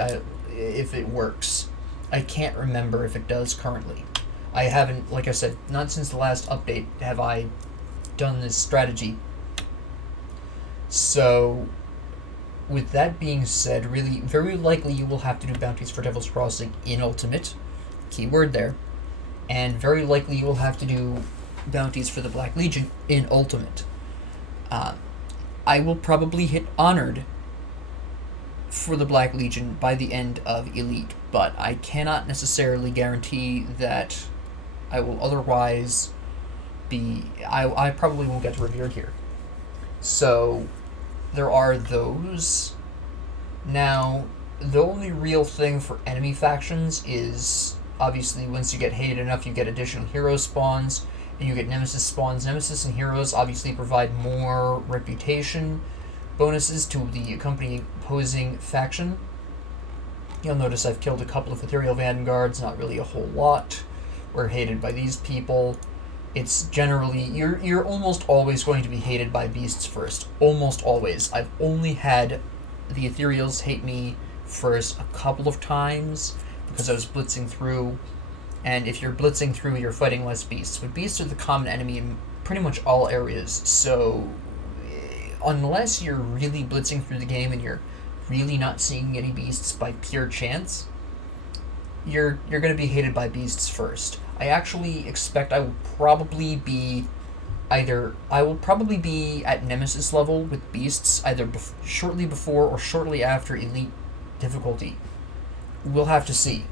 if it works. I can't remember if it does currently. I haven't, like I said, not since the last update have I done this strategy. So, with that being said, really, very likely you will have to do bounties for Devil's Crossing in Ultimate. Keyword there. And very likely you will have to do bounties for the Black Legion in Ultimate. I will probably hit Honored for the Black Legion by the end of Elite, but I cannot necessarily guarantee that I will otherwise be... I probably won't get revered here. So, there are those. Now, the only real thing for enemy factions is... Obviously, once you get hated enough, you get additional hero spawns, and you get nemesis spawns. Nemesis and heroes obviously provide more reputation bonuses to the accompanying opposing faction. You'll notice I've killed a couple of ethereal vanguards, not really a whole lot. We're hated by these people. It's generally, you're almost always going to be hated by beasts first. Almost always. I've only had the ethereals hate me first a couple of times, because I was blitzing through, and if you're blitzing through, you're fighting less beasts. But beasts are the common enemy in pretty much all areas, so unless you're really blitzing through the game and you're really not seeing any beasts by pure chance, you're going to be hated by beasts first. I actually expect I will probably be at Nemesis level with beasts, either shortly before or shortly after Elite difficulty. We'll have to see.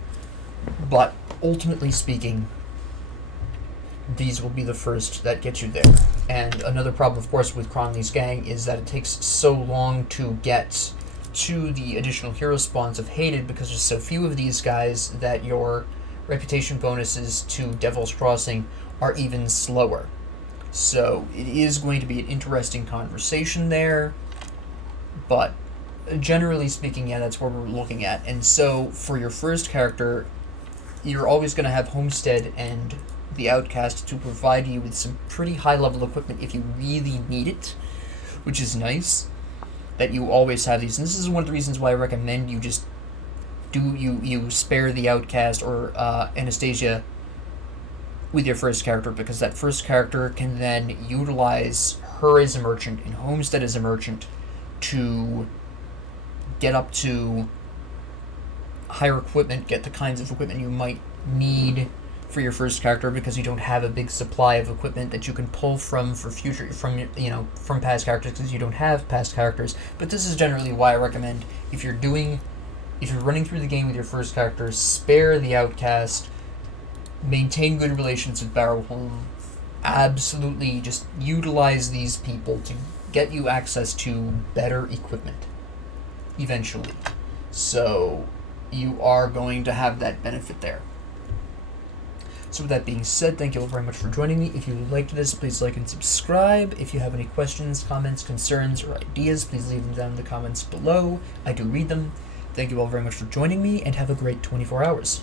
But ultimately speaking, these will be the first that get you there. And another problem, of course, with Cronley's gang is that it takes so long to get to the additional hero spawns of Hated because there's so few of these guys that your reputation bonuses to Devil's Crossing are even slower. So it is going to be an interesting conversation there, but generally speaking, yeah, that's what we're looking at. And so for your first character, you're always going to have Homestead and the Outcast to provide you with some pretty high-level equipment if you really need it, which is nice that you always have these. And this is one of the reasons why I recommend you just you spare the Outcast or Anastasia with your first character, because that first character can then utilize her as a merchant and Homestead as a merchant to get up to higher equipment, get the kinds of equipment you might need for your first character, because you don't have a big supply of equipment that you can pull from past characters, because you don't have past characters. But this is generally why I recommend, if you're running through the game with your first character, spare the Outcast, maintain good relations with Barrowholm, absolutely just utilize these people to get you access to better equipment eventually. So you are going to have that benefit there. So with that being said, thank you all very much for joining me. If you liked this, please like and subscribe. If you have any questions, comments, concerns, or ideas, please leave them down in the comments below. I do read them. Thank you all very much for joining me, and have a great 24 hours.